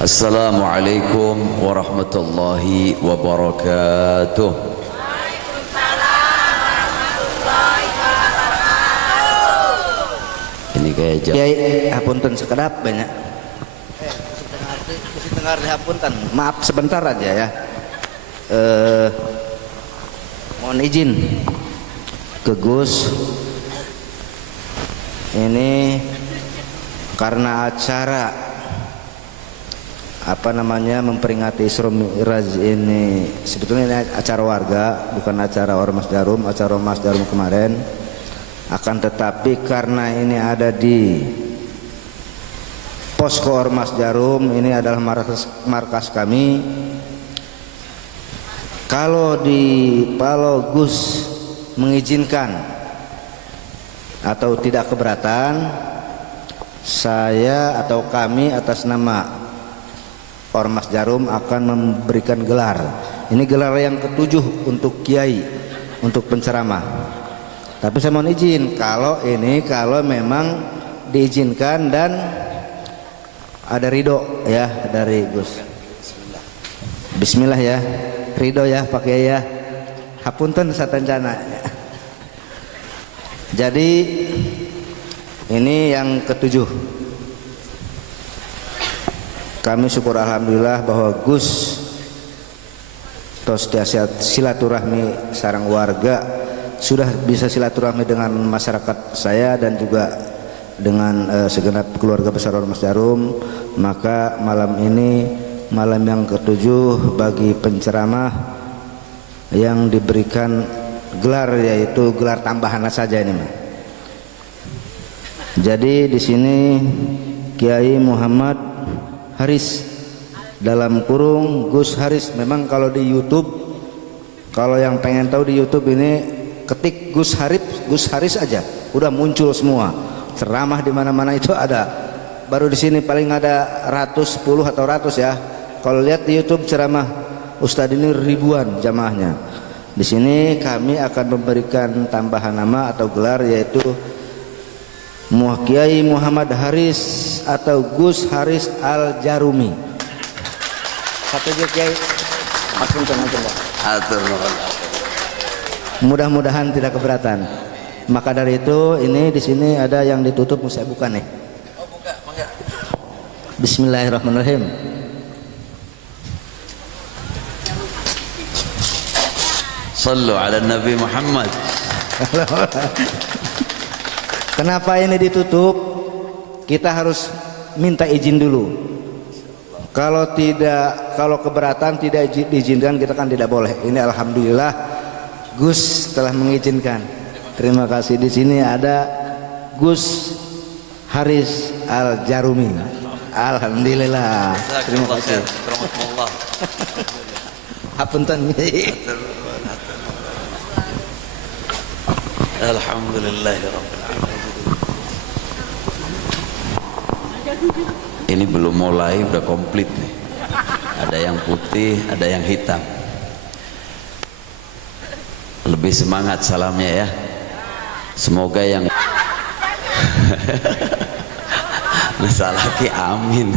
Assalamualaikum warahmatullahi wabarakatuh. Ini kayak Kiai hapunten sekedap banyak. Dengar hapunten. Maaf sebentar aja ya. Mohon izin ke Gus. Ini karena acara memperingati Isra Mi'raj ini sebetulnya ini acara warga, bukan acara Ormas Jarum, acara Ormas Jarum kemarin. Akan tetapi karena ini ada di posko Ormas Jarum, ini adalah markas kami. Kalau Gus mengizinkan atau tidak keberatan, saya atau kami atas nama Ormas Jarum akan memberikan gelar. Ini gelar yang ketujuh untuk kiai, untuk penceramah. Tapi saya mohon izin kalau memang diizinkan dan ada ridho ya dari Gus. Bismillah ya, ridho ya pakai ya. Hapunten satancana. Jadi ini yang ketujuh. Kami syukur alhamdulillah bahwa Gus tos silaturahmi sareng warga sudah bisa silaturahmi dengan masyarakat saya dan juga dengan segenap keluarga besar Ormas Jarum. Maka malam ini malam yang ketujuh bagi penceramah yang diberikan gelar, yaitu gelar tambahan saja ini. Jadi di sini Kiai Muhammad Haris dalam kurung Gus Haris. Memang kalau di YouTube, kalau yang pengen tahu di YouTube ini ketik Gus Haris aja udah muncul semua. Ceramah di mana-mana itu ada. Baru di sini paling ada 10 atau 100 ya. Kalau lihat di YouTube ceramah Ustadz ini ribuan jamaahnya. Di sini kami akan memberikan tambahan nama atau gelar, yaitu Kiai Muhammad Haris atau Gus Haris Al-Jarumi. Satu aja Kiai. Mudah-mudahan tidak keberatan. Maka dari itu ini di sini ada yang ditutup, saya buka nih. Oh, buka, mangga. Bismillahirrahmanirrahim. Sallu ala Nabi Muhammad. Kenapa ini ditutup? Kita harus minta izin dulu. Kalau keberatan tidak diizinkan, kita kan tidak boleh. Ini alhamdulillah Gus telah mengizinkan. Terima kasih. Di sini ada Gus Haris Al-Jarumi. Alhamdulillah. Terima kasih. Hapunten. Alhamdulillahirabbil alamin. Ini belum mulai udah komplit nih. Ada yang putih, ada yang hitam. Lebih semangat salamnya ya. Semoga yang Nasalaki amin.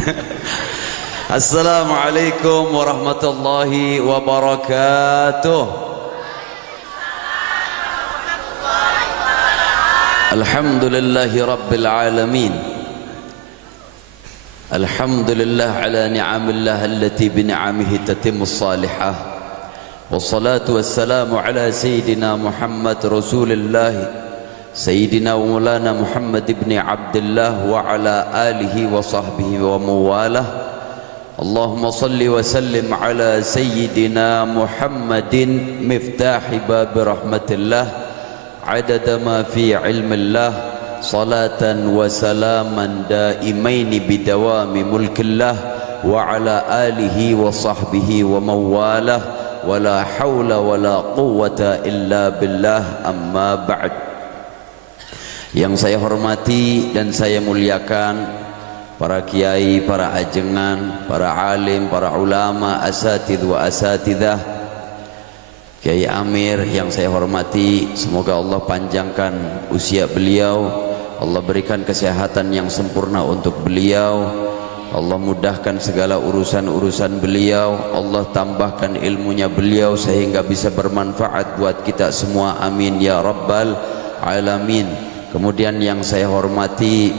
Assalamualaikum warahmatullahi wabarakatuh. Alhamdulillahi rabbil alamin. Alhamdulillah ala ni'amillah allati bini'amihi tatimmus salihah. Wassalatu wassalamu ala sayyidina Muhammad Rasulillah Sayyidina wa Maulana Muhammad ibn Abdullah wa ala alihi wa sahbihi wa mawalah. Allahumma salli wa sallim ala sayyidina Muhammadin miftahi babi rahmatillah adada ma fi ilmillah salatan wa salaman daimaini bidawami mulkillah wa ala alihi wa sahbihi wa mawalah wa la hawla wa la quwwata illa billah amma ba'd. Yang saya hormati dan saya muliakan para kiai, para ajengan, para alim, para ulama, asatidz wa asatidzah, Kiai Amir yang saya hormati, semoga Allah panjangkan usia beliau, Allah berikan kesehatan yang sempurna untuk beliau, Allah mudahkan segala urusan-urusan beliau, Allah tambahkan ilmunya beliau sehingga bisa bermanfaat buat kita semua, amin ya rabbal alamin. Kemudian yang saya hormati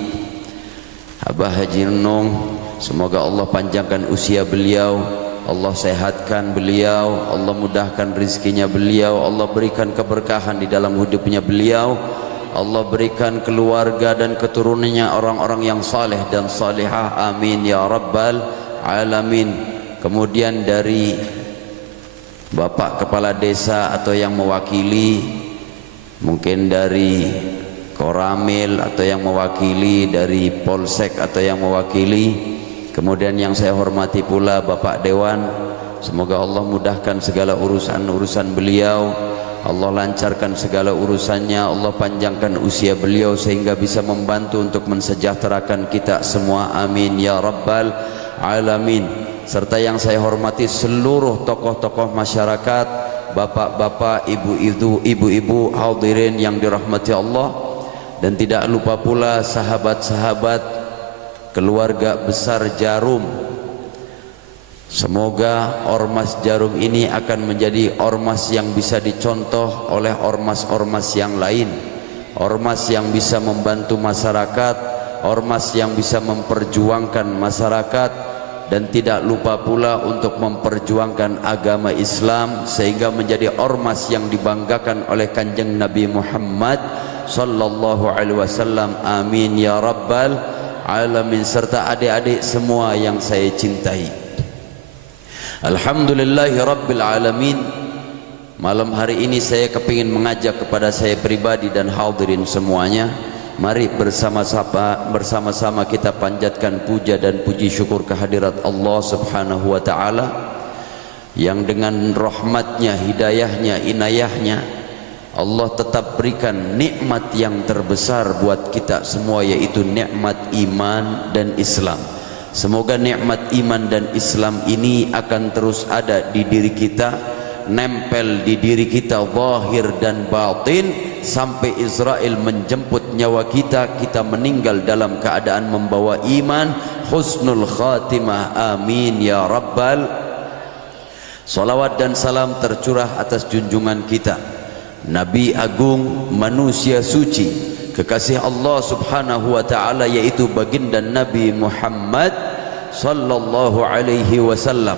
Abah Haji Nung, semoga Allah panjangkan usia beliau, Allah sehatkan beliau, Allah mudahkan rizkinya beliau, Allah berikan keberkahan di dalam hidupnya beliau, Allah berikan keluarga dan keturunannya orang-orang yang saleh dan salihah, amin ya rabbal alamin. Kemudian dari Bapak Kepala Desa atau yang mewakili, mungkin dari Koramil atau yang mewakili, dari Polsek atau yang mewakili, kemudian yang saya hormati pula Bapak Dewan, semoga Allah mudahkan segala urusan-urusan beliau, Allah lancarkan segala urusannya, Allah panjangkan usia beliau sehingga bisa membantu untuk mensejahterakan kita semua, amin ya rabbal alamin. Serta yang saya hormati seluruh tokoh-tokoh masyarakat, bapak-bapak, ibu-ibu, hadirin yang dirahmati Allah, dan tidak lupa pula sahabat-sahabat keluarga besar Jarum. Semoga ormas Jarum ini akan menjadi ormas yang bisa dicontoh oleh ormas-ormas yang lain, ormas yang bisa membantu masyarakat, ormas yang bisa memperjuangkan masyarakat, dan tidak lupa pula untuk memperjuangkan agama Islam sehingga menjadi ormas yang dibanggakan oleh Kanjeng Nabi Muhammad sallallahu alaihi wasallam, amin ya rabbal alamin. Serta adik-adik semua yang saya cintai, alhamdulillahi rabbil alamin. Malam hari ini saya kepingin mengajak kepada saya pribadi dan hadirin semuanya, mari bersama-sama kita panjatkan puja dan puji syukur kehadirat Allah subhanahu wa ta'ala, yang dengan rahmatnya, hidayahnya, inayahnya Allah tetap berikan nikmat yang terbesar buat kita semua, yaitu nikmat iman dan Islam. Semoga nikmat iman dan Islam ini akan terus ada di diri kita, nempel di diri kita zahir dan batin, sampai Israel menjemput nyawa kita, kita meninggal dalam keadaan membawa iman, husnul khatimah, amin ya rabbal. Salawat dan salam tercurah atas junjungan kita Nabi Agung, manusia suci, kekasih Allah subhanahu wa ta'ala, yaitu baginda Nabi Muhammad sallallahu alaihi wasallam,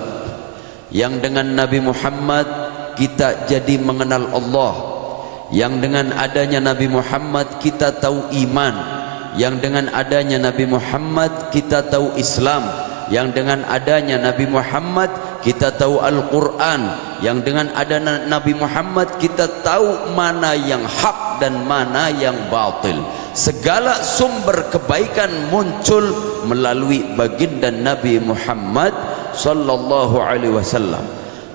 yang dengan Nabi Muhammad kita jadi mengenal Allah, yang dengan adanya Nabi Muhammad kita tahu iman, yang dengan adanya Nabi Muhammad kita tahu Islam, yang dengan adanya Nabi Muhammad kita tahu Al-Quran, yang dengan adanya Nabi Muhammad kita tahu mana yang hak dan mana yang batil. Segala sumber kebaikan muncul melalui baginda Nabi Muhammad sallallahu alaihi wasallam.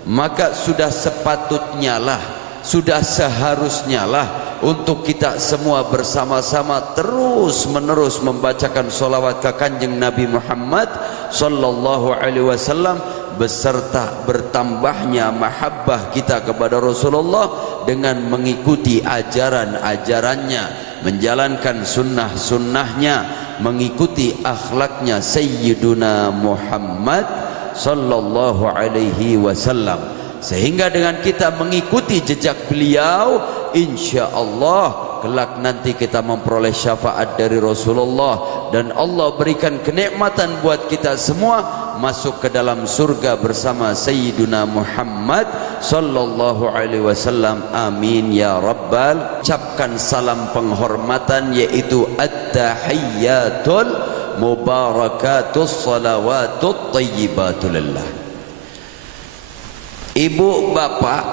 Maka sudah sepatutnya lah, sudah seharusnya lah untuk kita semua bersama-sama terus menerus membacakan salawat ke Kanjeng Nabi Muhammad sallallahu alaihi wasallam, beserta bertambahnya mahabbah kita kepada Rasulullah dengan mengikuti ajaran-ajarannya, menjalankan sunnah-sunnahnya, mengikuti akhlaknya Sayyiduna Muhammad sallallahu alaihi wasallam, sehingga dengan kita mengikuti jejak beliau, insya Allah kelak nanti kita memperoleh syafaat dari Rasulullah, dan Allah berikan kenikmatan buat kita semua masuk ke dalam surga bersama Sayyiduna Muhammad sallallahu alaihi wasallam, amin ya rabbal. Ucapkan salam penghormatan, yaitu at-tahiyyatul mubarakatus salawatut tayyibatulillah. Ibu bapak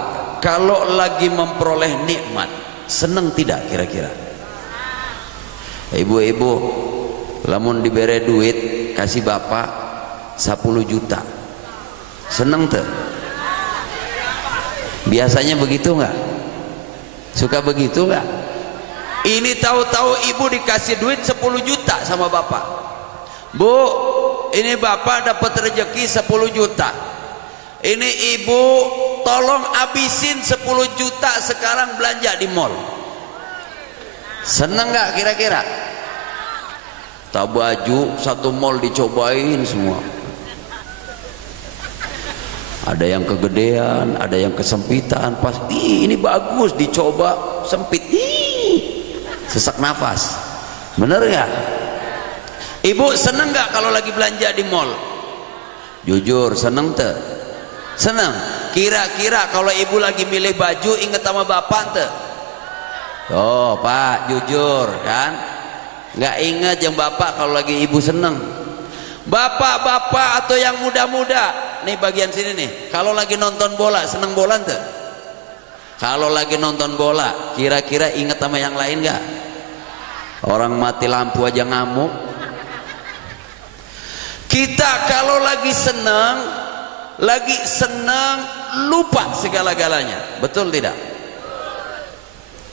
kalau lagi memperoleh nikmat, senang tidak kira-kira? Ibu-ibu lamun diberi duit kasih bapak 10 juta, senang tuh? Biasanya begitu enggak? Suka begitu enggak? Ini tahu-tahu ibu dikasih duit 10 juta sama bapak. Bu, ini bapak dapat rezeki 10 juta. Ini ibu tolong habisin 10 juta sekarang belanja di mall. Seneng nggak kira-kira? Tak baju satu mall dicobain semua. Ada yang kegedean, ada yang kesempitan. Pas, ini bagus, dicoba sempit. Sesak nafas. Bener nggak? Ibu seneng nggak kalau lagi belanja di mall? Jujur seneng tuh? Seneng. Kira-kira kalau ibu lagi milih baju inget sama bapak tuh? Oh pak, jujur kan? Nggak inget yang bapak kalau lagi ibu seneng. Bapak-bapak atau yang muda-muda, nih bagian sini nih, kalau lagi nonton bola seneng bola tuh? Kalau lagi nonton bola, kira-kira inget sama yang lain nggak? Orang mati lampu aja ngamuk. Kita kalau lagi senang lupa segala-galanya, betul tidak?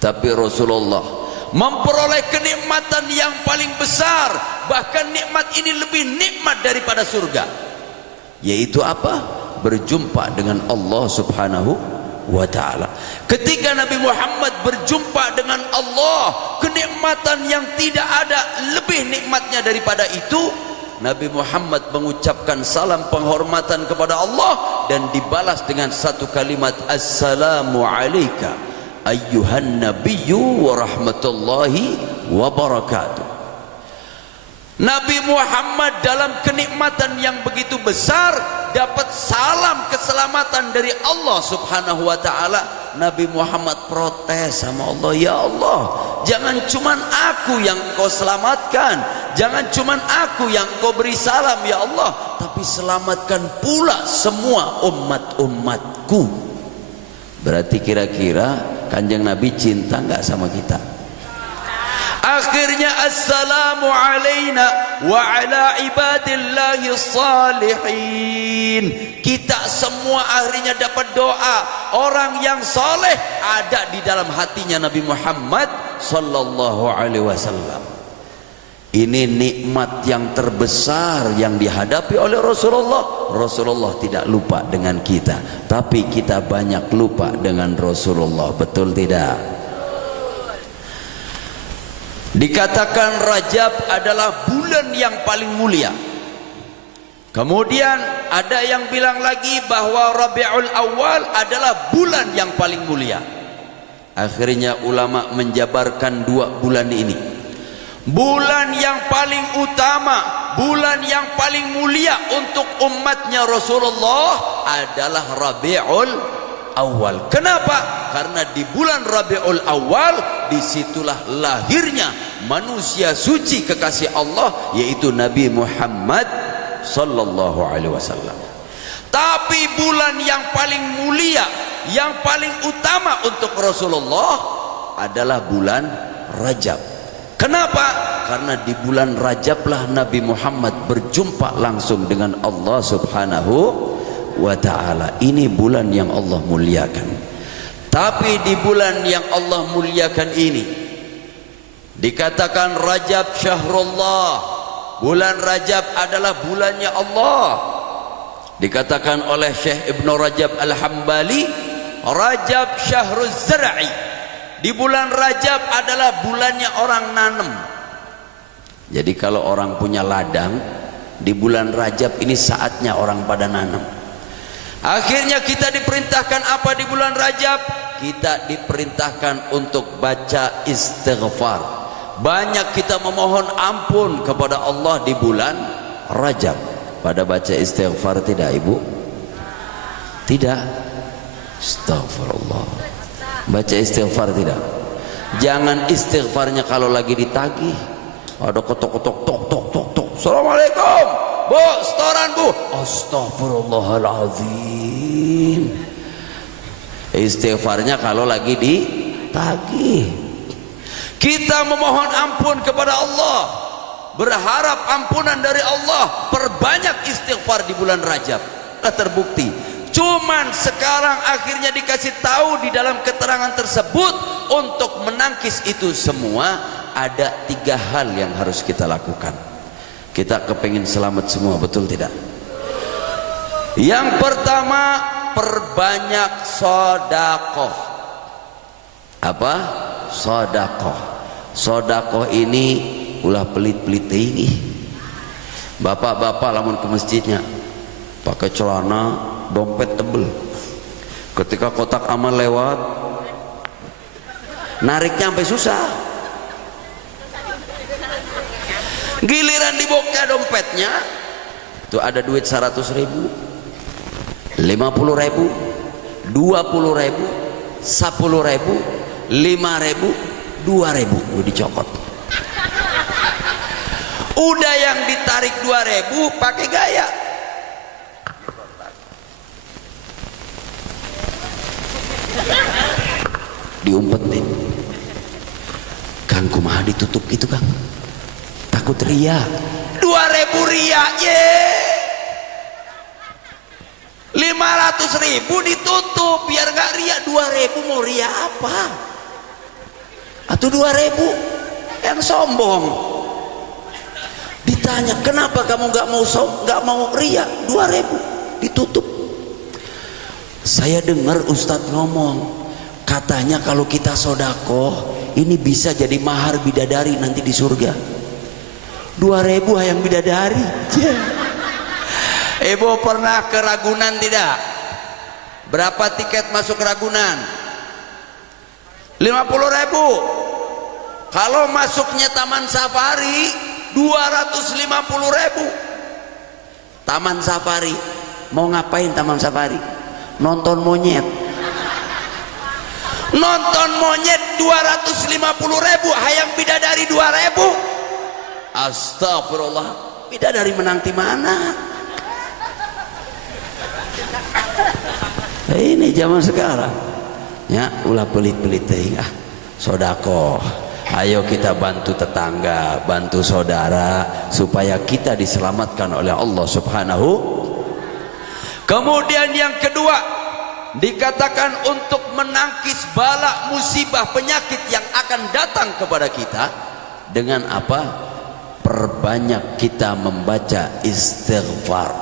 Tapi Rasulullah memperoleh kenikmatan yang paling besar, bahkan nikmat ini lebih nikmat daripada surga, yaitu apa? Berjumpa dengan Allah Subhanahu wa ta'ala. Ketika Nabi Muhammad berjumpa dengan Allah, kenikmatan yang tidak ada lebih nikmatnya daripada itu. Nabi Muhammad mengucapkan salam penghormatan kepada Allah dan dibalas dengan satu kalimat, Assalamu alayka ayyuhan nabiyyu wa rahmatullahi wa barakatuh. Nabi Muhammad dalam kenikmatan yang begitu besar dapat salam keselamatan dari Allah Subhanahu wa ta'ala. Nabi Muhammad protes sama Allah, ya Allah, jangan cuman aku yang kau selamatkan, jangan cuman aku yang kau beri salam ya Allah, tapi selamatkan pula semua umat-umatku. Berarti kira-kira Kanjeng Nabi cinta nggak sama kita? Akhirnya assalamu alaina wa ala ibadillahi salihin. Kita semua akhirnya dapat doa. Orang yang soleh ada di dalam hatinya Nabi Muhammad sallallahu alaihi wasallam. Ini nikmat yang terbesar yang dihadapi oleh Rasulullah. Rasulullah tidak lupa dengan kita, tapi kita banyak lupa dengan Rasulullah. Betul tidak? Dikatakan Rajab adalah bulan yang paling mulia. Kemudian ada yang bilang lagi bahwa Rabiul Awal adalah bulan yang paling mulia. Akhirnya ulama menjabarkan dua bulan ini. Bulan yang paling utama, bulan yang paling mulia untuk umatnya Rasulullah adalah Rabiul Awal. Kenapa? Karena di bulan Rabiul Awal disitulah lahirnya manusia suci kekasih Allah, yaitu Nabi Muhammad sallallahu alaihi wasallam. Tapi bulan yang paling mulia, yang paling utama untuk Rasulullah adalah bulan Rajab. Kenapa? Karena di bulan Rajablah Nabi Muhammad berjumpa langsung dengan Allah Subhanahu wa ta'ala. Ini bulan yang Allah muliakan. Tapi di bulan yang Allah muliakan ini dikatakan Rajab Syahrullah. Bulan Rajab adalah bulannya Allah. Dikatakan oleh Syekh Ibn Rajab Al-Hambali, Rajab Syahrul Zar'i. Di bulan Rajab adalah bulannya orang nanam. Jadi kalau orang punya ladang, di bulan Rajab ini saatnya orang pada nanam. Akhirnya kita diperintahkan apa di bulan Rajab? Kita diperintahkan untuk baca istighfar. Banyak kita memohon ampun kepada Allah di bulan Rajab. Pada baca istighfar tidak ibu? Tidak. Astagfirullah. Baca istighfar tidak? Jangan istighfarnya kalau lagi ditagih. Ada ketok-ketok tok tok tok tok. Assalamualaikum. Bu, setoran bu. Astaghfirullahaladzim. Istighfarnya kalau lagi ditagih. Kita memohon ampun kepada Allah, berharap ampunan dari Allah. Perbanyak istighfar di bulan Rajab. Terbukti Cuman sekarang akhirnya dikasih tahu di dalam keterangan tersebut, untuk menangkis itu semua ada 3 hal yang harus kita lakukan. Kita kepingin selamat semua, betul tidak? Yang pertama, perbanyak sodakoh. Apa? Sodakoh. Sodakoh ini ulah pelit-pelit ini. Bapak-bapak lamun ke masjidnya pakai celana dompet tebel, ketika kotak amal lewat nariknya sampai susah. Giliran dibuka dompetnya tuh ada duit 100.000, 50.000, 20.000, 10.000, 5.000, 2.000 dicokot. Udah yang ditarik 2.000 pakai gaya. Diumpetin. Kang kumaha ditutup gitu Kang? Takut ria. 2.000 ria, ye. 500.000 ditutup biar gak ria. 2.000 mau ria apa? Atau 2.000 yang sombong. Ditanya kenapa kamu gak mau ria? 2.000 ditutup. Saya dengar Ustadz ngomong, katanya kalau kita sodakoh ini bisa jadi mahar bidadari nanti di surga. 2.000 yang bidadari. Ibu pernah ke Ragunan tidak? Berapa tiket masuk Ragunan? 50.000. Kalau masuknya Taman Safari 250.000. Taman Safari mau ngapain? Taman Safari nonton monyet. Nonton monyet 250.000, hayang bidadari 2.000. Astagfirullah, bidadari menanti mana? Ini zaman sekarang ya, ulah pelit-pelit teh. Sodako, ayo kita bantu tetangga, bantu saudara supaya kita diselamatkan oleh Allah Subhanahu. Kemudian yang kedua, dikatakan untuk menangkis bala, musibah, penyakit yang akan datang kepada kita dengan apa? Perbanyak kita membaca istighfar.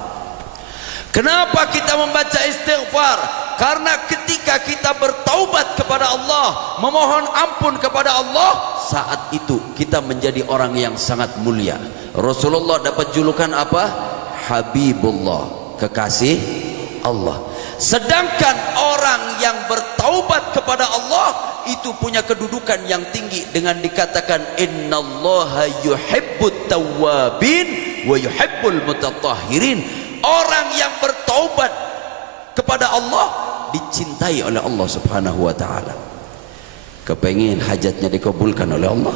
Kenapa kita membaca istighfar? Karena ketika kita bertaubat kepada Allah, memohon ampun kepada Allah, saat itu kita menjadi orang yang sangat mulia. Rasulullah dapat julukan apa? Habibullah, kekasih Allah. Sedangkan orang yang bertaubat kepada Allah itu punya kedudukan yang tinggi dengan dikatakan innallaha yuhibbut tawwabin wa yuhibbul mutatahhirin. Orang yang bertaubat kepada Allah dicintai oleh Allah Subhanahu wa taala. Kepengin hajatnya dikabulkan oleh Allah,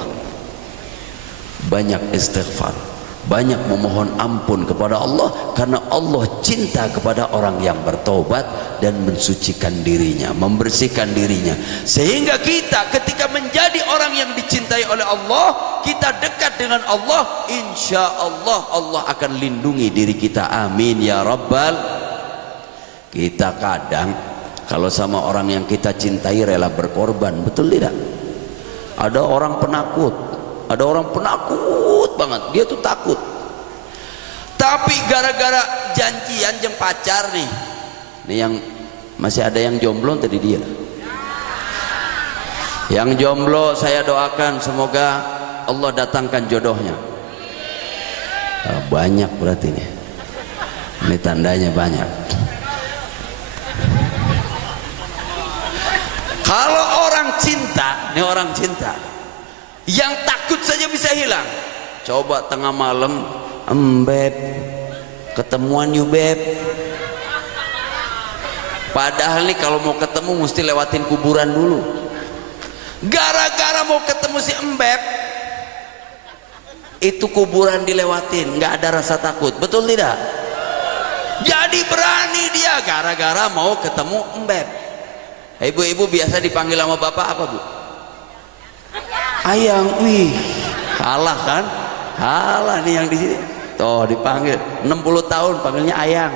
banyak istighfar, banyak memohon ampun kepada Allah, karena Allah cinta kepada orang yang bertobat dan mensucikan dirinya, membersihkan dirinya, sehingga kita ketika menjadi orang yang dicintai oleh Allah, kita dekat dengan Allah, insya Allah Allah akan lindungi diri kita. Amin ya rabbal. Kita kadang kalau sama orang yang kita cintai rela berkorban, betul tidak? Ada orang penakut, ada orang penakut banget, dia tuh takut, tapi gara-gara janjian jeung pacar nih yang masih ada yang jomblo tadi dia. Yang jomblo saya doakan semoga Allah datangkan jodohnya. Banyak berarti nih, ini tandanya banyak. Kalau orang cinta, ini orang cinta yang takut saja bisa hilang. Coba tengah malam, beb, ketemuan yuk beb. Padahal nih kalau mau ketemu mesti lewatin kuburan dulu. Gara-gara mau ketemu si embeb, itu kuburan dilewatin, nggak ada rasa takut, betul tidak? Jadi berani dia gara-gara mau ketemu embeb. Ibu-ibu biasa dipanggil sama bapak apa bu? Ayang. Wih, kalah kan? Kalah nih yang di sini. Toh dipanggil 60 tahun panggilnya ayang.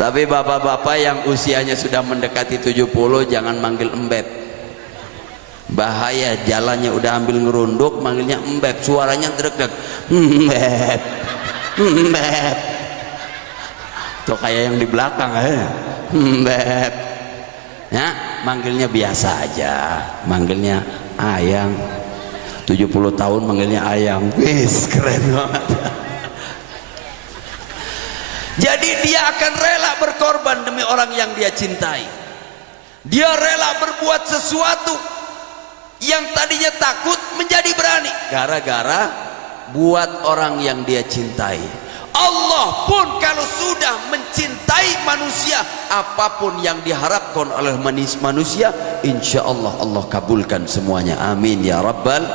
Tapi bapak-bapak yang usianya sudah mendekati 70 jangan manggil embeb. Bahaya, jalannya udah ambil ngerunduk, manggilnya embeb, suaranya deg-deg. Embeb. Embeb. Tuh kayak yang di belakang ya. Embeb. Ya, manggilnya biasa aja. Manggilnya ayang. 70 tahun manggilnya ayang. Wis, keren banget. Jadi dia akan rela berkorban demi orang yang dia cintai. Dia rela berbuat sesuatu yang tadinya takut menjadi berani gara-gara buat orang yang dia cintai. Allah pun kalau sudah mencintai manusia, apapun yang diharapkan oleh manusia, insya Allah Allah kabulkan semuanya. Amin ya rabbal.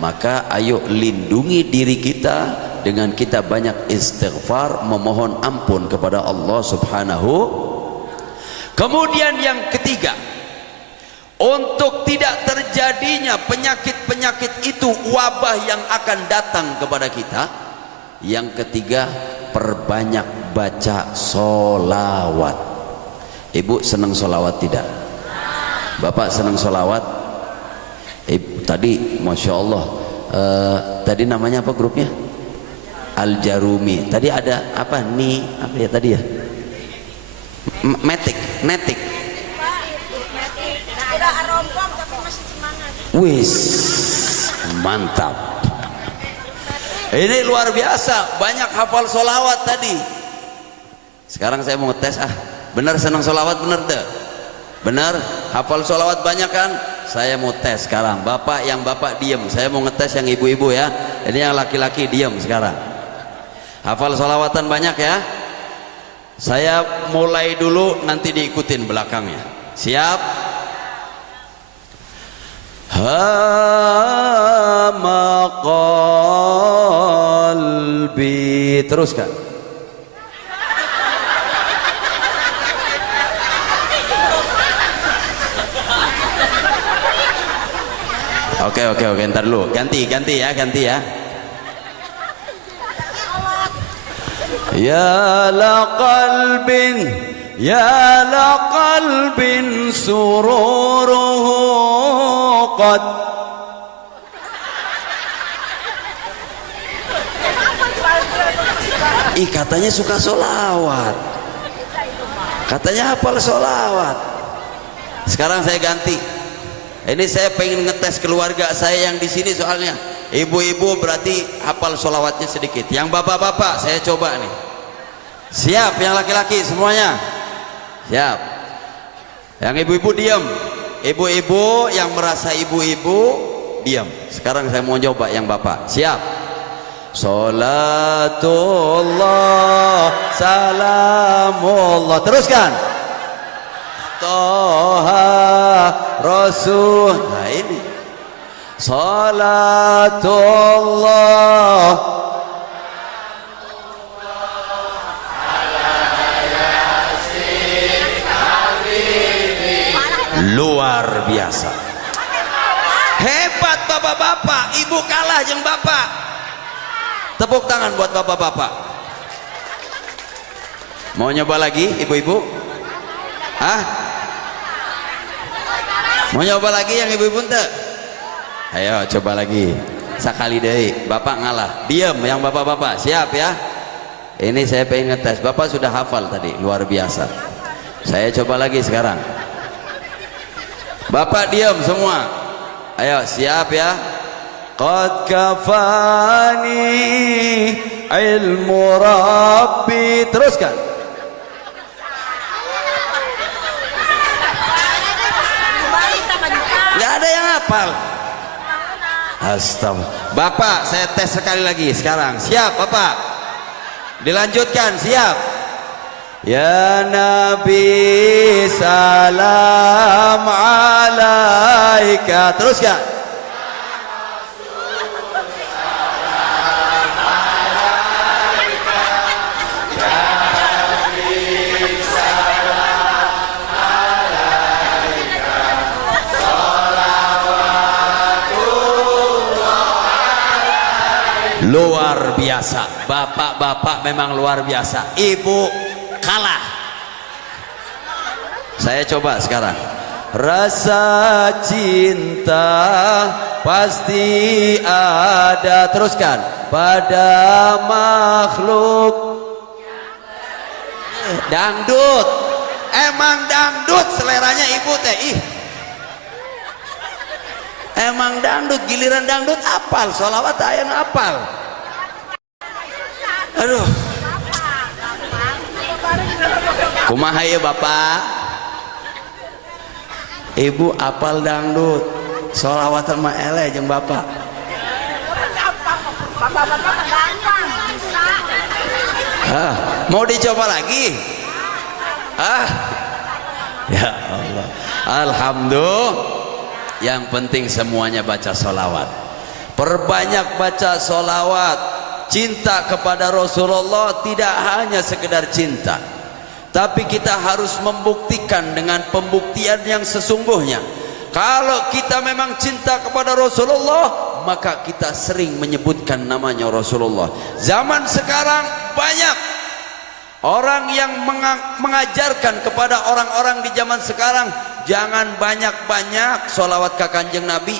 Maka ayo lindungi diri kita dengan kita banyak istighfar, memohon ampun kepada Allah subhanahu. Kemudian yang ketiga, untuk tidak terjadinya penyakit-penyakit itu, wabah yang akan datang kepada kita, yang ketiga, perbanyak baca solawat. Ibu senang solawat tidak? Bapak senang solawat? Tadi Masya Allah, tadi namanya apa grupnya? Al-Jarumi. Tadi ada apa nih? Apa ya tadi ya? Netik. Wis, mantap. Ini luar biasa, banyak hafal solawat tadi. Sekarang saya mau tes, benar senang solawat benar deh? Benar, hafal solawat banyak kan? Saya mau tes sekarang. Bapak yang bapak diem, saya mau ngetes yang ibu-ibu ya. Ini yang laki-laki diem sekarang. Hafal solawatan banyak ya. Saya mulai dulu, nanti diikutin belakangnya. Siap? Hama qalbi. Teruskan. Oke, ntar dulu. Ganti ya. Ya la qalbin sururuhu qad. Katanya suka solawat, katanya hafal solawat. Sekarang saya ganti. Ini saya pengen ngetes keluarga saya yang di sini, soalnya ibu-ibu berarti hafal solawatnya sedikit. Yang bapak-bapak saya coba nih. Siap yang laki-laki semuanya? Siap. Yang ibu-ibu diam. Ibu-ibu yang merasa ibu-ibu diam. Sekarang saya mau coba yang bapak. Siap. Salatullah salamullah. Teruskan. Toha Rasul. Nah ini Salatullah luar biasa. Hebat bapak-bapak. Ibu kalah yang bapak. Tepuk tangan buat bapak-bapak. Mau nyoba lagi ibu-ibu? Mau nyoba lagi yang ibu-ibu ente? Ayo coba lagi. Sekali deh. Bapak ngalah. Diam yang bapak-bapak. Siap ya. Ini saya pengen ngetes. Bapak sudah hafal tadi. Luar biasa. Saya coba lagi sekarang. Bapak diam semua. Ayo siap ya. Qad kafani ilmu Rabbi. Teruskan. Nggak ada yang hafal. Astagfirullah. Bapak saya tes sekali lagi sekarang. Siap Bapak? Dilanjutkan. Siap? Ya Nabi salam alaika. Teruskan. Luar biasa. Bapak-bapak memang luar biasa. Ibu kalah. Saya coba sekarang. Rasa cinta pasti ada, teruskan, pada makhluk. Dangdut, emang dangdut seleranya ibu teh. Ih, emang dangdut, giliran dangdut apal, sholawat ayang apal. Aduh, kumaha ya bapak? Ibu apal dangdut, sholawatan mah ele jeung bapak. Mau dicoba lagi? Ya Allah, alhamdulillah. Yang penting semuanya baca sholawat. Perbanyak baca sholawat. Cinta kepada Rasulullah tidak hanya sekedar cinta, tapi kita harus membuktikan dengan pembuktian yang sesungguhnya. Kalau kita memang cinta kepada Rasulullah, maka kita sering menyebutkan namanya Rasulullah. Zaman sekarang banyak orang yang mengajarkan kepada orang-orang di zaman sekarang, jangan banyak-banyak sholawat ke Kanjeng Nabi,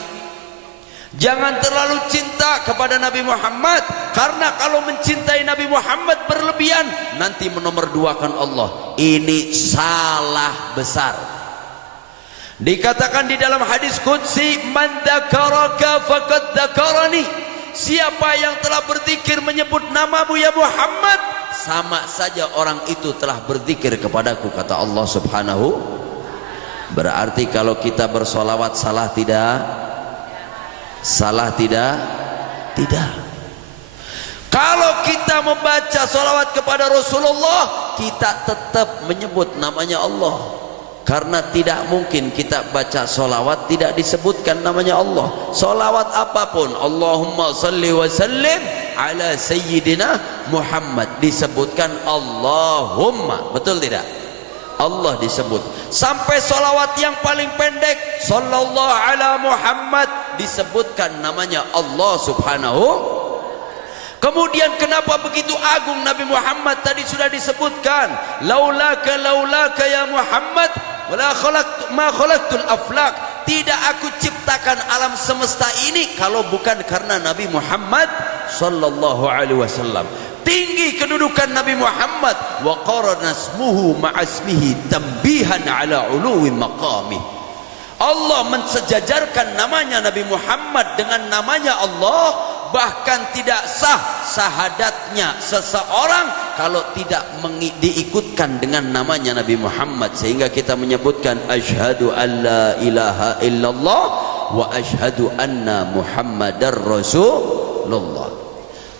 jangan terlalu cinta kepada Nabi Muhammad, karena kalau mencintai Nabi Muhammad berlebihan nanti menomorduakan Allah. Ini salah besar. Dikatakan di dalam hadis qudsi, man dzakaraka faqad dzakarani. Siapa yang telah berzikir menyebut namamu ya Muhammad, sama saja orang itu telah berzikir kepadaku, kata Allah Subhanahu. Berarti kalau kita bersolawat salah tidak? Salah tidak? Tidak. Kalau kita membaca solawat kepada Rasulullah, kita tetap menyebut namanya Allah. Karena tidak mungkin kita baca solawat tidak disebutkan namanya Allah. Solawat apapun, Allahumma salli wa sallim ala sayyidina Muhammad, disebutkan Allahumma, betul tidak? Allah disebut. Sampai solawat yang paling pendek, sallallahu ala Muhammad, disebutkan namanya Allah Subhanahu. Kemudian kenapa begitu agung Nabi Muhammad? Tadi sudah disebutkan, laulaka ya Muhammad wala ma khalaqtul aflaq. Tidak aku ciptakan alam semesta ini kalau bukan karena Nabi Muhammad sallallahu alaihi wasallam. Tinggi kedudukan Nabi Muhammad, wa qarana ismuhu ma'asmihi tambihan ala uluwi maqami. Allah mensejajarkan namanya Nabi Muhammad dengan namanya Allah, bahkan tidak sah syahadatnya seseorang kalau tidak diikutkan dengan namanya Nabi Muhammad. Sehingga kita menyebutkan asyhadu an la ilaha illallah wa asyhadu anna Muhammadar Rasulullah.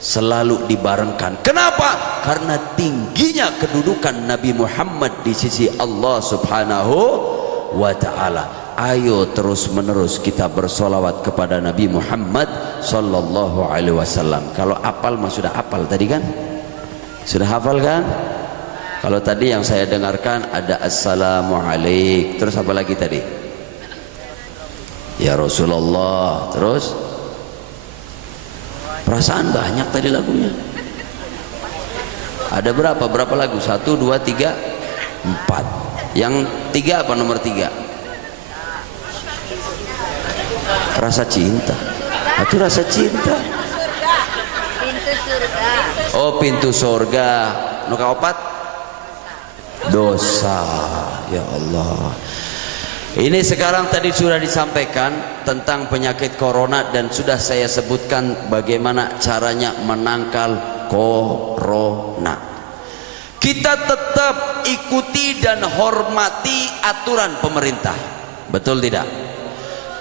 Selalu dibarengkan. Kenapa? Karena tingginya kedudukan Nabi Muhammad di sisi Allah Subhanahu wa ta'ala. Ayo terus menerus kita bersolawat kepada Nabi Muhammad sallallahu alaihi wasallam. Kalau apal mah sudah apal tadi kan? Sudah hafal kan? Kalau tadi yang saya dengarkan ada assalamualaikum, terus apa lagi tadi? Ya Rasulullah, terus perasaan banyak tadi lagunya. Ada berapa? Berapa lagu? 1, 2, 3, 4. Yang 3 apa nomor 3? Rasa cinta. Itu rasa cinta. Pintu surga. Oh, pintu surga. Nu kaopat? Dosa. Ya Allah. Ini sekarang tadi sudah disampaikan tentang penyakit corona dan sudah saya sebutkan bagaimana caranya menangkal corona. Kita tetap ikuti dan hormati aturan pemerintah. Betul tidak?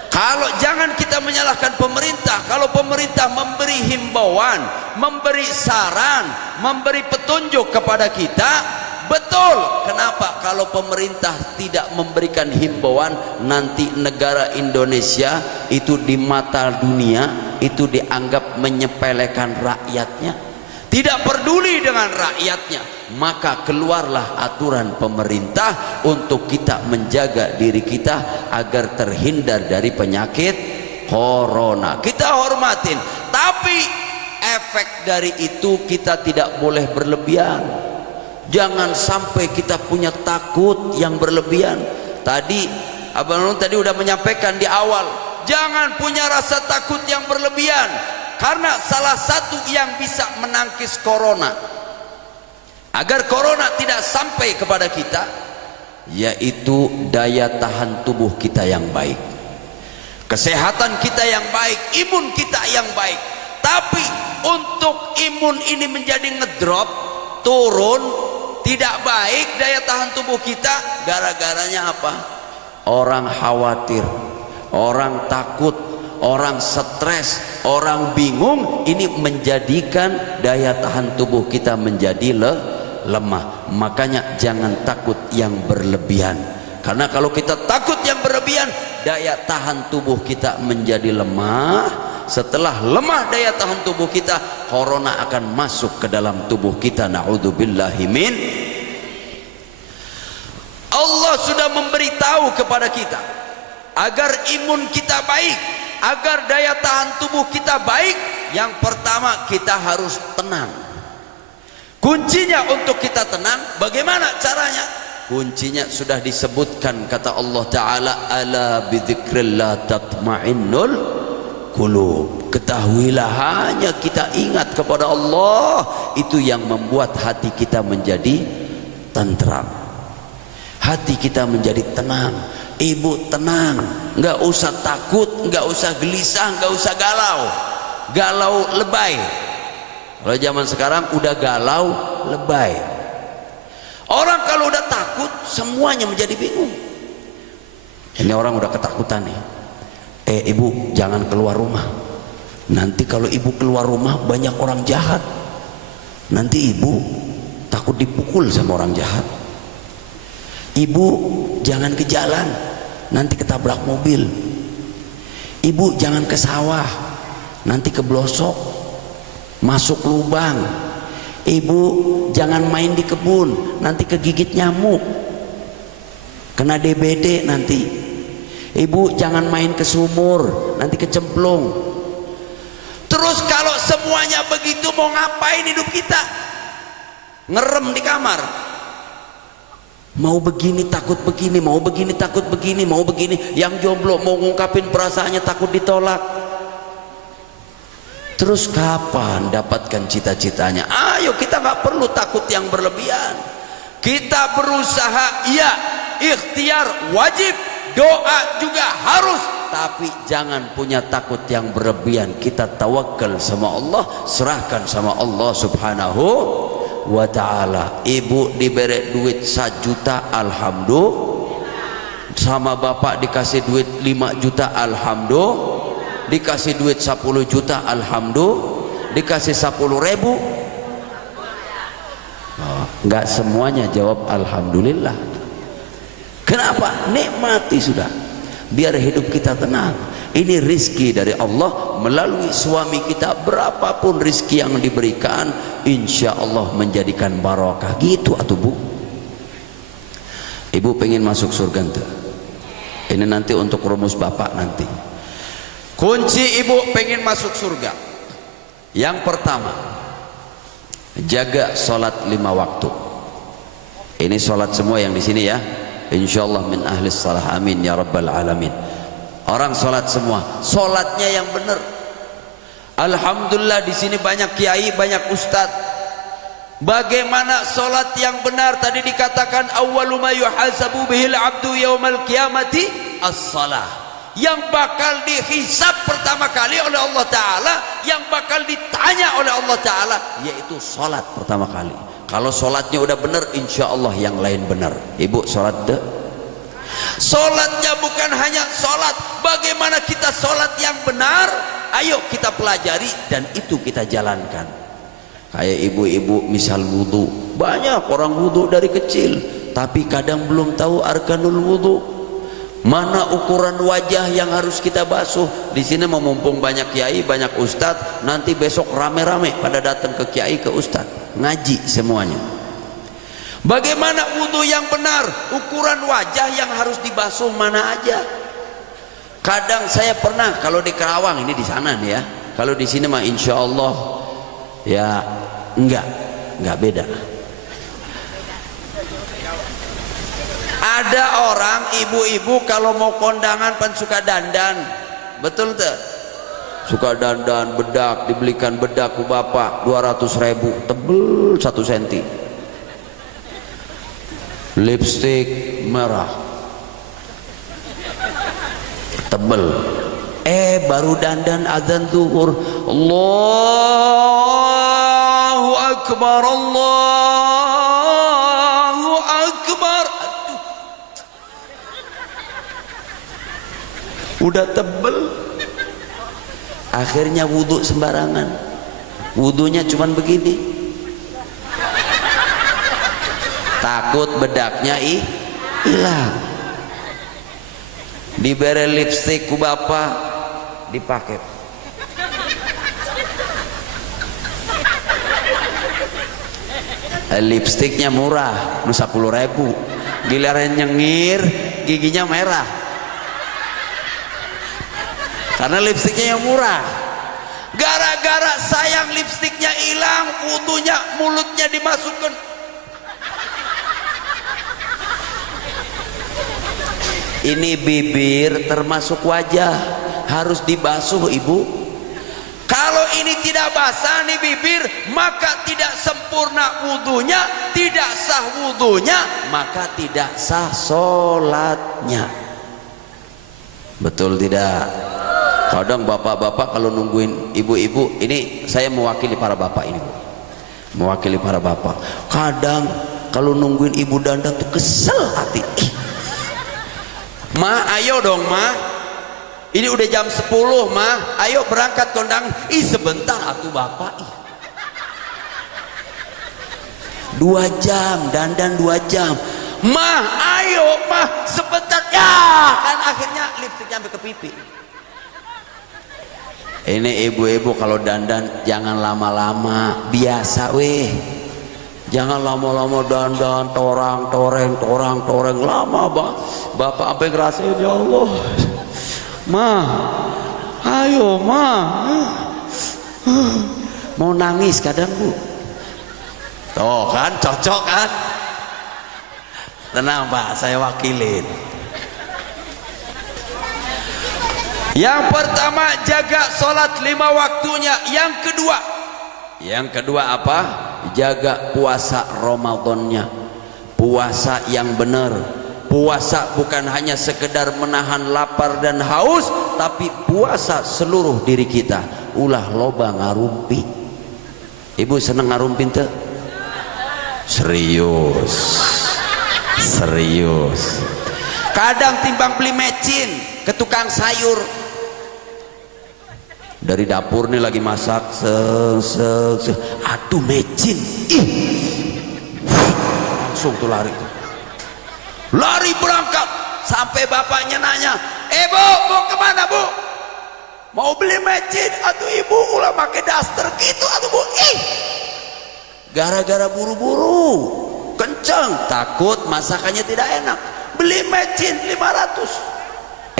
Kalau jangan kita menyalahkan pemerintah. Kalau pemerintah memberi himbauan, memberi saran, memberi petunjuk kepada kita, betul. Kenapa kalau pemerintah tidak memberikan himbauan, nanti negara Indonesia itu di mata dunia itu dianggap menyepelekan rakyatnya, tidak peduli dengan rakyatnya. Maka keluarlah aturan pemerintah untuk kita menjaga diri kita agar terhindar dari penyakit corona. Kita hormatin, tapi efek dari itu kita tidak boleh berlebihan. Jangan sampai kita punya takut yang berlebihan. Tadi Abang Nun tadi udah menyampaikan di awal, jangan punya rasa takut yang berlebihan, karena salah satu yang bisa menangkis corona, agar corona tidak sampai kepada kita, yaitu daya tahan tubuh kita yang baik, kesehatan kita yang baik, imun kita yang baik. Tapi untuk imun ini menjadi ngedrop, turun, tidak baik daya tahan tubuh kita, gara-garanya apa? Orang khawatir, orang takut, orang stres, orang bingung. Ini menjadikan daya tahan tubuh kita menjadi lemah. Makanya jangan takut yang berlebihan, karena kalau kita takut yang berlebihan, daya tahan tubuh kita menjadi lemah. Setelah lemah daya tahan tubuh kita, corona akan masuk ke dalam tubuh kita. Na'udzubillahi min. Allah sudah memberitahu kepada kita agar imun kita baik, agar daya tahan tubuh kita baik. Yang pertama, kita harus tenang. Kuncinya untuk kita tenang, bagaimana caranya? Kuncinya sudah disebutkan, kata Allah Ta'ala, ala bidzikrillah tatma'innul qulub. Ketahuilah, hanya kita ingat kepada Allah, itu yang membuat hati kita menjadi tentram, hati kita menjadi tenang. Ibu tenang, nggak usah takut, nggak usah gelisah, nggak usah galau lebay. Kalau zaman sekarang udah galau lebay. Orang kalau udah takut, semuanya menjadi bingung. Ini orang udah ketakutan nih. Ibu jangan keluar rumah, nanti kalau ibu keluar rumah banyak orang jahat, nanti ibu takut dipukul sama orang jahat. Ibu jangan ke jalan, nanti ketabrak mobil. Ibu jangan ke sawah, nanti keblosok, masuk lubang. Ibu jangan main di kebun, nanti kegigit nyamuk, kena DBD nanti. Ibu jangan main ke sumur, nanti kecemplung. Terus kalau semuanya begitu, mau ngapain hidup kita? Ngerem di kamar, mau begini takut begini, mau begini takut begini, mau begini. Yang jomblo mau ngungkapin perasaannya takut ditolak. Terus kapan dapatkan cita-citanya? Ayo, kita nggak perlu takut yang berlebihan. Kita berusaha, iya, ikhtiar wajib, doa juga harus, tapi jangan punya takut yang berlebihan. Kita tawakal sama Allah, serahkan sama Allah Subhanahu wa ta'ala. Ibu diberi duit 1 juta, alhamdulillah. Sama bapak dikasih duit 5 juta, alhamdulillah. Dikasih duit 10 juta, alhamdulillah. Dikasih 10 ribu, enggak semuanya jawab alhamdulillah. Kenapa? Nikmati sudah, biar hidup kita tenang. Ini rizki dari Allah melalui suami kita. Berapapun rizki yang diberikan, insya Allah menjadikan barokah. Gitu atuh Bu. Ibu pengen masuk surga ente? Ini nanti untuk rumus bapak nanti. Kunci ibu pengen masuk surga, yang pertama, jaga sholat 5 waktu. Ini sholat semua yang di sini ya, insyaallah min ahli salah, amin ya rabbal alamin. Orang sholat semua, sholatnya yang benar. Alhamdulillah di sini banyak kiai, banyak ustad. Bagaimana sholat yang benar? Tadi dikatakan awwalu ma yuhasabu bihil abdu yaumal qiyamati as-salah. Yang bakal dihisab pertama kali oleh Allah Ta'ala, yang bakal ditanya oleh Allah Ta'ala, yaitu sholat pertama kali. Kalau sholatnya udah benar, insya Allah yang lain benar. Ibu sholat deh. Sholatnya bukan hanya sholat, bagaimana kita sholat yang benar? Ayo kita pelajari dan itu kita jalankan. Kayak ibu-ibu misal wudhu, banyak orang wudhu dari kecil, tapi kadang belum tahu arkanul wudhu. Mana ukuran wajah yang harus kita basuh? Di sini mumpung banyak kiai, banyak ustadz, nanti besok rame-rame pada datang ke kiai, ke ustadz, ngaji semuanya. Bagaimana wudhu yang benar? Ukuran wajah yang harus dibasuh mana aja? Kadang saya pernah kalau di Kerawang, ini di sana nih ya. Kalau di sini mah insya Allah ya enggak beda. Ada orang ibu-ibu kalau mau kondangan pan suka dandan, betul tuh? Suka dandan bedak, dibelikan bedak ku bapak 200.000, tebel 1 senti. Lipstick merah, tebel. Baru dandan azan zuhur, Allahu Akbar, Allahu Akbar. Aduh. Udah tebel. Akhirnya wudhu sembarangan, wudhunya cuman begini, takut bedaknya hilang. Diberi lipstik ku bapak, dipakai. Lipstiknya murah, 10.000, giliran nyengir giginya merah. Karena lipstiknya yang murah. Gara-gara sayang lipstiknya hilang, wudhunya mulutnya dimasukkan. Ini bibir termasuk wajah, harus dibasuh ibu. Kalau ini tidak basah nih bibir, maka tidak sempurna wudhunya, tidak sah wudhunya, maka tidak sah sholatnya. Betul tidak? Kadang bapak-bapak kalau nungguin ibu-ibu, ini saya mewakili para bapak ini, Bu. Mewakili para bapak. Kadang kalau nungguin ibu dandan tuh kesel hati. Ma, ayo dong ma. Ini udah jam 10 ma. Ayo berangkat kondang. Sebentar atuh bapak. 2 jam dandan 2 jam. Ma, ayo ma, sebentar ya. Kan akhirnya lipstiknya sampai ke pipi. Ini ibu-ibu kalau dandan jangan lama-lama, biasa weh. Jangan lama-lama dandan, torang-toreng lama bapak sampai ngerasain, ya Allah. Ma, ayo ma. Mau nangis kadang bu. Tuh kan cocok kan. Tenang pak, saya wakilin. Yang pertama jaga sholat 5 waktunya. Yang kedua apa? Jaga puasa Ramadannya. Puasa yang benar. Puasa bukan hanya sekedar menahan lapar dan haus, tapi puasa seluruh diri kita. Ulah loba ngarumpi. Ibu seneng ngarumpin tuh? Serius. Kadang timbang beli mecin ke tukang sayur, dari dapur nih lagi masak, aduh mecin, langsung tuh lari berangkat. Sampai bapaknya nanya, bu mau kemana bu? Mau beli mecin. Atuh ibu ulah pakai daster gitu atuh bu. Gara-gara buru-buru kenceng, takut masakannya tidak enak, beli mecin 500.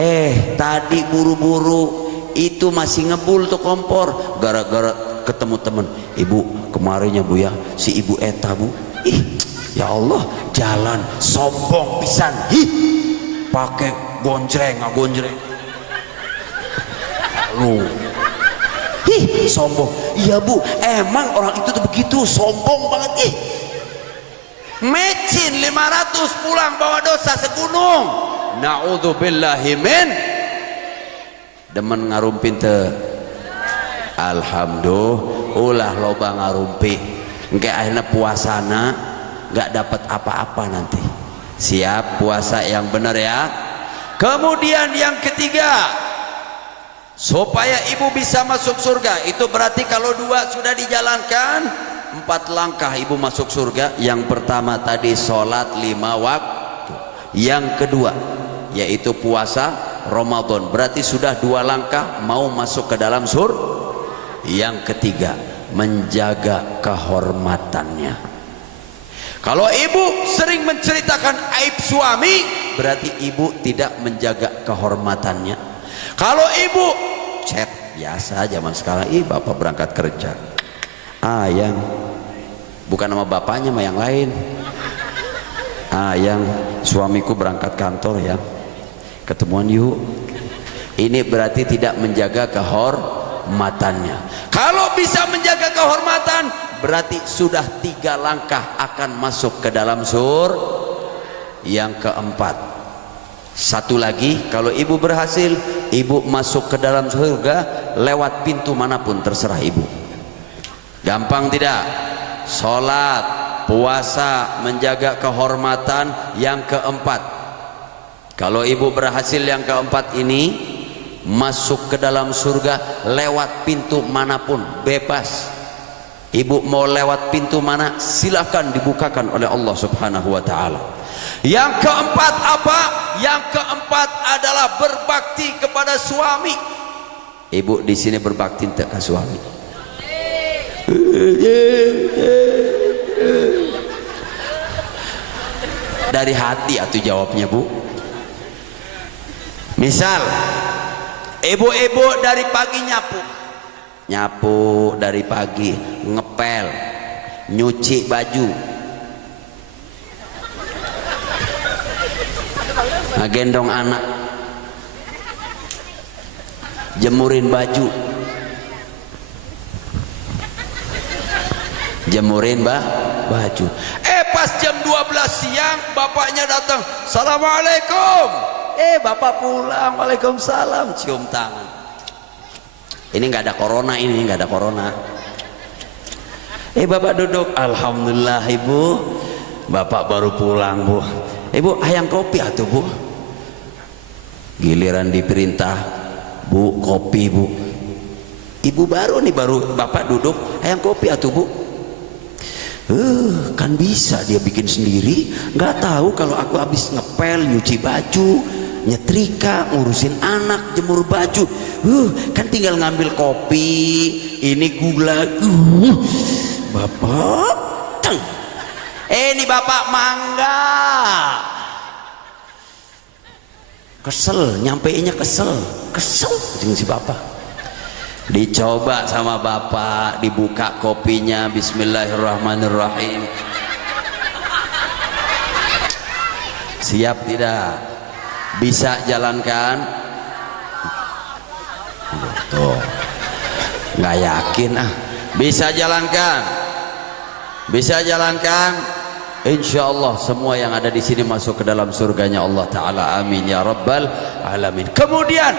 Tadi buru-buru itu masih ngebul tuh kompor, gara-gara ketemu temen. Ibu kemarinnya bu ya, si ibu eta bu, ya Allah, jalan sombong pisan, pakai gonjreng lu, sombong. Iya bu, emang orang itu tuh begitu, sombong banget. Mecin 500 pulang bawa dosa segunung. Na'udzubillahi min. Demen ngarumpin teh. Alhamdulillah loba ngarumpi. Engke akhirnya puasana nggak dapat apa-apa nanti. Siap puasa yang benar ya. Kemudian yang ketiga, supaya ibu bisa masuk surga, itu berarti kalau 2 sudah dijalankan, 4 langkah ibu masuk surga. Yang pertama tadi sholat 5 waktu. Yang kedua yaitu puasa Ramadan, berarti sudah 2 langkah mau masuk ke dalam surga. Yang ketiga, menjaga kehormatannya. Kalau ibu sering menceritakan aib suami, berarti ibu tidak menjaga kehormatannya. Kalau ibu chat biasa zaman sekarang, bapak berangkat kerja, yang bukan nama bapaknya mah yang lain, Yang suamiku berangkat kantor ya, ketemuan yuk. Ini berarti tidak menjaga kehormatannya. Kalau bisa menjaga kehormatan, berarti sudah 3 langkah akan masuk ke dalam surga. Yang keempat, satu lagi, kalau ibu berhasil, ibu masuk ke dalam surga lewat pintu manapun terserah ibu. Gampang tidak? Sholat, puasa, menjaga kehormatan. Yang keempat, kalau ibu berhasil yang keempat ini, masuk ke dalam surga lewat pintu manapun, bebas. Ibu mau lewat pintu mana, silahkan dibukakan oleh Allah subhanahu wa ta'ala. Yang keempat apa? Yang keempat adalah berbakti kepada suami. Ibu di sini berbakti ke suami. Dari hati atau jawabnya bu. Misal ibu-ibu dari pagi nyapu dari pagi, ngepel, nyuci baju, ngegendong anak, jemurin baju, baju. Pas jam 12 siang bapaknya datang, assalamualaikum. Bapak pulang, waalaikumsalam, cium tangan. Ini nggak ada corona, ini nggak ada corona. Bapak duduk, alhamdulillah ibu, bapak baru pulang bu. Ibu ayang kopi atuh bu. Giliran diperintah, bu kopi bu. Ibu baru bapak duduk, ayang kopi atuh bu. Kan bisa dia bikin sendiri. Nggak tahu kalau aku habis ngepel, nyuci baju, nyetrika, ngurusin anak, jemur baju. Kan tinggal ngambil kopi, ini gula. Bapak, ini bapak mangga. Kesel, nyampeinnya kesel si bapak. Dicoba sama bapak, dibuka kopinya, bismillahirrahmanirrahim. Siap tidak? Bisa jalankan? Tuh, nggak yakin ah. Bisa jalankan? Bisa jalankan? Insya Allah semua yang ada di sini masuk ke dalam surganya Allah Ta'ala. Amin ya Rabbal Alamin. Kemudian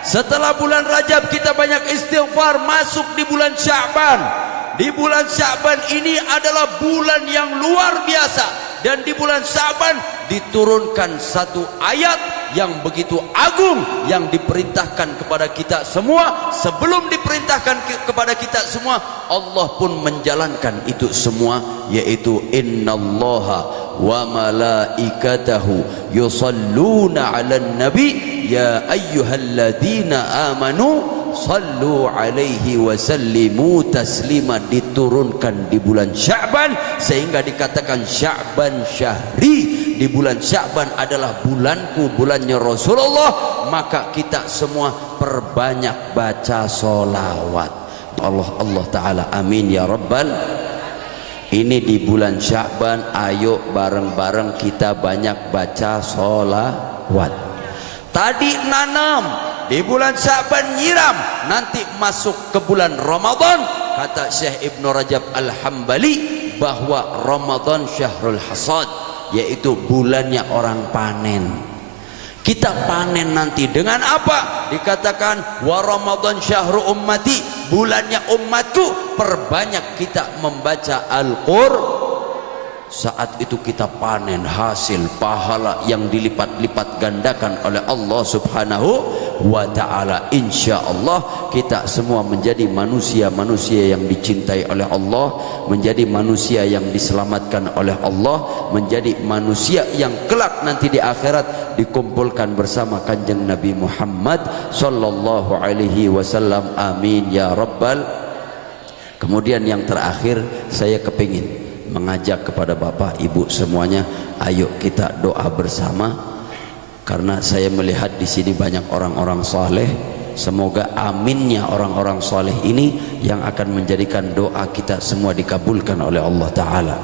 setelah bulan Rajab kita banyak istighfar, masuk di bulan Sya'ban. Di bulan Sya'ban ini adalah bulan yang luar biasa. Dan di bulan Sya'ban diturunkan satu ayat yang begitu agung, yang diperintahkan kepada kita semua. Sebelum diperintahkan kepada kita semua, Allah pun menjalankan itu semua, yaitu innallaha wa malaikatahu yusalluna 'alan nabi ya ayyuhalladzina amanu sallu alaihi wa sallimu taslima. Diturunkan di bulan Sya'ban sehingga dikatakan Sya'ban syahri. Di bulan Sya'ban adalah bulanku, bulannya Rasulullah. Maka kita semua perbanyak baca solawat Allah Ta'ala. Amin ya Rabbal. Ini di bulan Sya'ban, ayo bareng-bareng kita banyak baca solawat. Tadi nanam, di bulan Sya'ban nyiram, nanti masuk ke bulan Ramadan. Kata Syekh Ibn Rajab Al-Hambali bahwa Ramadan syahrul hasad, yaitu bulannya orang panen. Kita panen nanti dengan apa? Dikatakan wa Ramadan syahru ummati, bulannya umatku. Perbanyak kita membaca Al-Qur'an. Saat itu kita panen hasil pahala yang dilipat-lipat gandakan oleh Allah Subhanahu wa ta'ala. Insya Allah kita semua menjadi manusia-manusia yang dicintai oleh Allah, menjadi manusia yang diselamatkan oleh Allah, menjadi manusia yang kelak nanti di akhirat dikumpulkan bersama kanjeng Nabi Muhammad sallallahu alaihi wasallam. Amin ya Rabbal. Kemudian yang terakhir, saya kepingin mengajak kepada bapak ibu semuanya, ayo kita doa bersama, karena saya melihat di sini banyak orang-orang saleh. Semoga aminnya orang-orang saleh ini yang akan menjadikan doa kita semua dikabulkan oleh Allah Ta'ala.